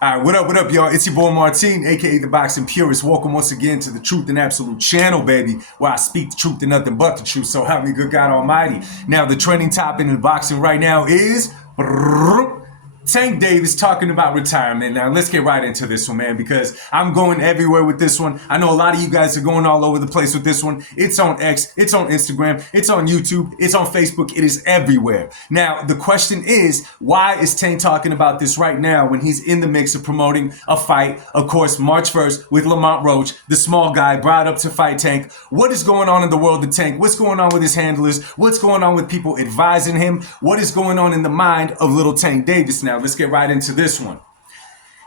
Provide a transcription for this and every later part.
All right, what up, y'all? It's your boy Martine, aka the Boxing Purist. Welcome once again to the Truth and Absolute channel, baby, where I speak the truth and nothing but the truth. So help me good God Almighty. Now, the trending topic in boxing right now is Tank Davis talking about retirement. Now, let's get right into this one, man, because I'm going everywhere with this one. I know a lot of you guys are going all over the place with this one. It's on X, it's on Instagram, it's on YouTube, it's on Facebook, it is everywhere. Now, the question is, why is Tank talking about this right now when he's in the mix of promoting a fight, of course, March 1st with Lamont Roach, the small guy brought up to fight Tank? What is going on in the world of Tank? What's going on with his handlers? What's going on with people advising him? What is going on in the mind of little Tank Davis? Now, let's get right into this one.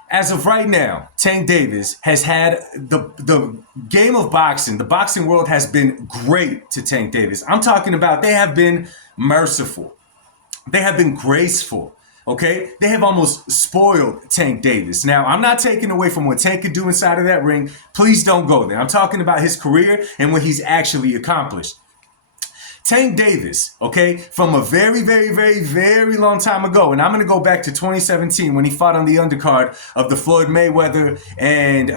As of right now, Tank Davis has had the game of boxing. The boxing world has been great to Tank Davis. I'm talking about they have been merciful. They have been graceful. Okay? They have almost spoiled Tank Davis. Now, I'm not taking away from what Tank could do inside of that ring. Please don't go there. I'm talking about his career and what he's actually accomplished. Tank Davis, okay, from a very, very, very, very long time ago, and I'm going to go back to 2017 when he fought on the undercard of the Floyd Mayweather and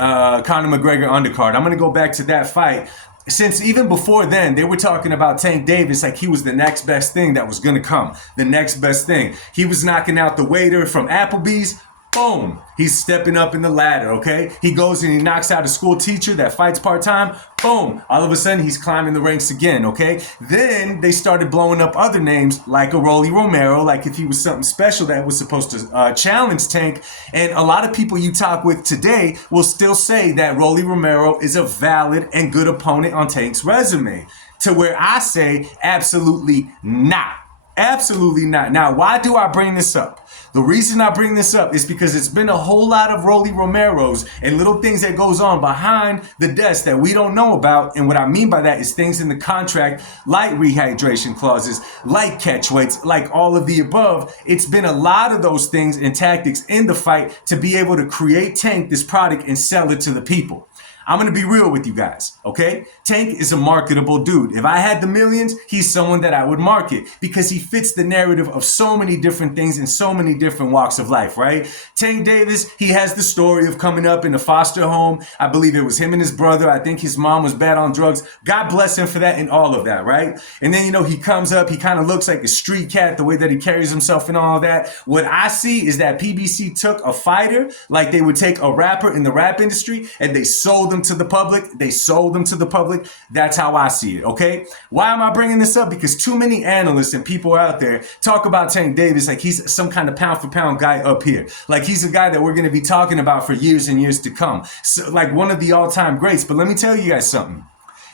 Conor McGregor undercard. I'm going to go back to that fight. Since even before then, they were talking about Tank Davis like he was the next best thing that was going to come. The next best thing. He was knocking out the waiter from Applebee's. Boom. He's stepping up in the ladder, okay? He goes and he knocks out a school teacher that fights part-time. Boom. All of a sudden, he's climbing the ranks again, okay? Then they started blowing up other names like a Rolly Romero, like if he was something special that was supposed to challenge Tank. And a lot of people you talk with today will still say that Rolly Romero is a valid and good opponent on Tank's resume. To where I say, absolutely not. Absolutely not. Now, why do I bring this up? The reason I bring this up is because it's been a whole lot of Rolly Romeros and little things that goes on behind the desk that we don't know about. And what I mean by that is things in the contract, like rehydration clauses, like catch weights, like all of the above. It's been a lot of those things and tactics in the fight to be able to create Tank, this product, and sell it to the people. I'm going to be real with you guys, okay? Tank is a marketable dude. If I had the millions, he's someone that I would market because he fits the narrative of so many different things in so many different walks of life, right? Tank Davis, he has the story of coming up in a foster home. I believe it was him and his brother. I think his mom was bad on drugs. God bless him for that and all of that, right? And then, he comes up, he kind of looks like a street cat, the way that he carries himself and all that. What I see is that PBC took a fighter like they would take a rapper in the rap industry and they sold them to the public. They sold them to the public. That's how I see it, okay? Why am I bringing this up? Because too many analysts and people out there talk about Tank Davis like he's some kind of pound for pound guy up here. Like he's a guy that we're going to be talking about for years and years to come. So, like one of the all-time greats. But let me tell you guys something.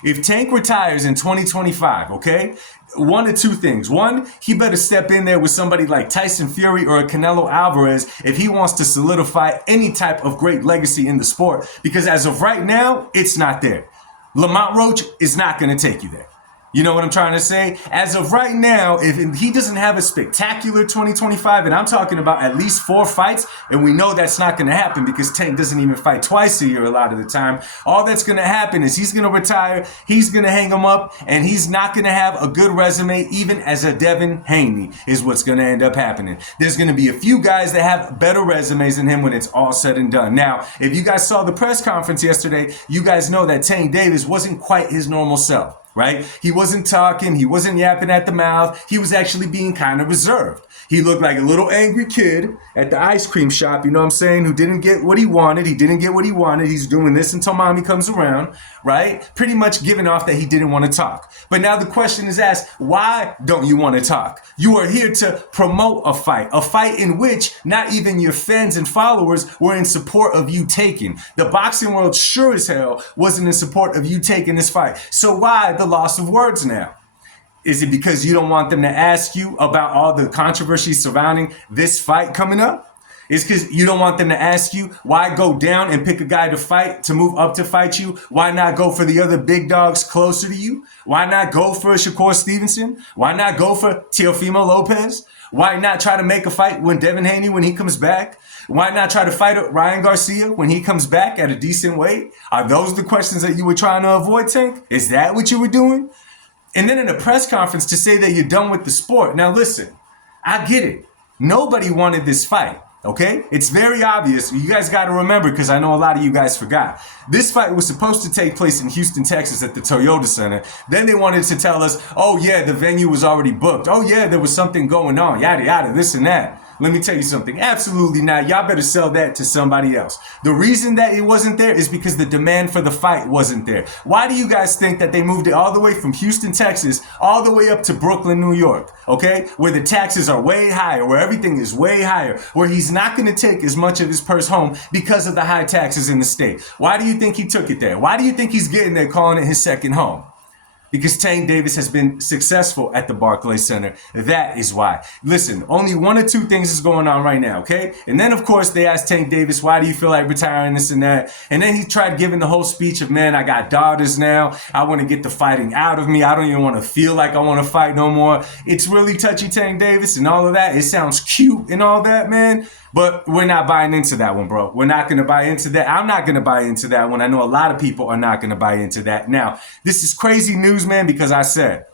If Tank retires in 2025, okay, one of two things. One, he better step in there with somebody like Tyson Fury or Canelo Alvarez if he wants to solidify any type of great legacy in the sport. Because as of right now, it's not there. Lamont Roach is not going to take you there. You know what I'm trying to say? As of right now, if he doesn't have a spectacular 2025, and I'm talking about at least 4 fights, and we know that's not going to happen because Tank doesn't even fight twice a year a lot of the time. All that's going to happen is he's going to retire, he's going to hang him up, and he's not going to have a good resume even as a Devin Haney is what's going to end up happening. There's going to be a few guys that have better resumes than him when it's all said and done. Now, if you guys saw the press conference yesterday, you guys know that Tank Davis wasn't quite his normal self. Right? He wasn't talking. He wasn't yapping at the mouth. He was actually being kind of reserved. He looked like a little angry kid at the ice cream shop, you know what I'm saying, who didn't get what he wanted. He didn't get what he wanted. He's doing this until mommy comes around, right? Pretty much giving off that he didn't want to talk. But now the question is asked, why don't you want to talk? You are here to promote a fight in which not even your fans and followers were in support of you taking. The boxing world sure as hell wasn't in support of you taking this fight. So why the loss of words now? Is it because you don't want them to ask you about all the controversy surrounding this fight coming up? It's because you don't want them to ask you why go down and pick a guy to fight, to move up to fight you? Why not go for the other big dogs closer to you? Why not go for Shakur Stevenson? Why not go for Teofimo Lopez? Why not try to make a fight when Devin Haney when he comes back? Why not try to fight Ryan Garcia when he comes back at a decent weight? Are those the questions that you were trying to avoid, Tank? Is that what you were doing? And then in a press conference to say that you're done with the sport. Now listen, I get it. Nobody wanted this fight. Okay? It's very obvious. You guys got to remember, because I know a lot of you guys forgot. This fight was supposed to take place in Houston, Texas at the Toyota Center. Then they wanted to tell us, oh yeah, the venue was already booked. Oh yeah, there was something going on, yada yada, this and that. Let me tell you something. Absolutely not. Y'all better sell that to somebody else. The reason that it wasn't there is because the demand for the fight wasn't there. Why do you guys think that they moved it all the way from Houston, Texas, all the way up to Brooklyn, New York? Okay? Where the taxes are way higher, where everything is way higher, where he's not going to take as much of his purse home because of the high taxes in the state. Why do you think he took it there? Why do you think he's getting there, calling it his second home? Because Tank Davis has been successful at the Barclays Center. That is why. Listen, only one or two things is going on right now, okay? And then, of course, they asked Tank Davis, why do you feel like retiring, this and that? And then he tried giving the whole speech of, man, I got daughters now. I want to get the fighting out of me. I don't even want to feel like I want to fight no more. It's really touchy, Tank Davis, and all of that. It sounds cute and all that, man. But we're not buying into that one, bro. We're not going to buy into that. I'm not going to buy into that one. I know a lot of people are not going to buy into that. Now, this is crazy news, man, because I said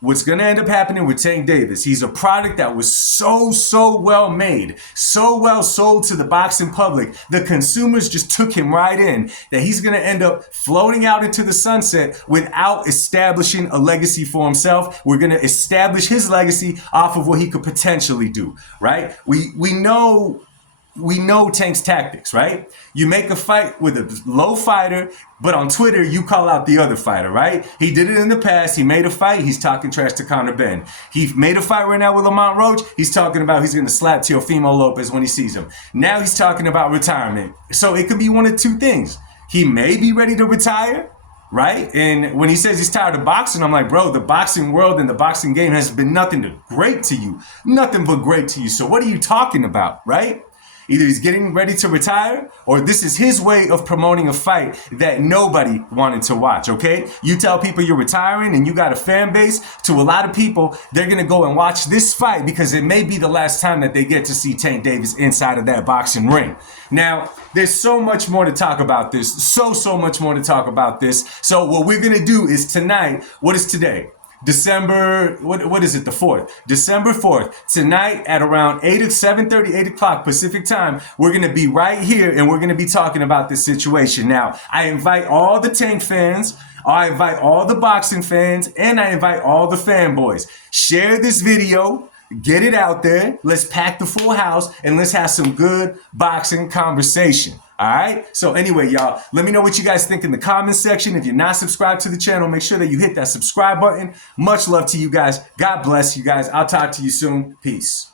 what's going to end up happening with Tank Davis. He's a product that was so well made, so well sold to the boxing public. The consumers just took him right in, that he's going to end up floating out into the sunset without establishing a legacy for himself. We're going to establish his legacy off of what he could potentially do, right? We know Tank's tactics, right? You make a fight with a low fighter, but on Twitter, you call out the other fighter, right? He did it in the past. He made a fight. He's talking trash to Conor Ben. He made a fight right now with Lamont Roach. He's talking about he's going to slap Teofimo Lopez when he sees him. Now he's talking about retirement. So it could be one of two things. He may be ready to retire, right? And when he says he's tired of boxing, I'm like, bro, the boxing world and the boxing game has been nothing but great to you. Nothing but great to you. So what are you talking about, right? Either he's getting ready to retire, or this is his way of promoting a fight that nobody wanted to watch, okay? You tell people you're retiring and you got a fan base, to a lot of people, they're going to go and watch this fight because it may be the last time that they get to see Tank Davis inside of that boxing ring. Now, there's so much more to talk about this. So much more to talk about this. So what we're going to do is tonight, what is today? December, what is it, the 4th? December 4th, tonight at around 7:30, 8 o'clock Pacific time, we're going to be right here and we're going to be talking about this situation. Now, I invite all the Tank fans, I invite all the boxing fans, and I invite all the fanboys. Share this video. Get it out there. Let's pack the full house and let's have some good boxing conversation. All right. So anyway, y'all, let me know what you guys think in the comments section. If you're not subscribed to the channel, make sure that you hit that subscribe button. Much love to you guys. God bless you guys. I'll talk to you soon. Peace.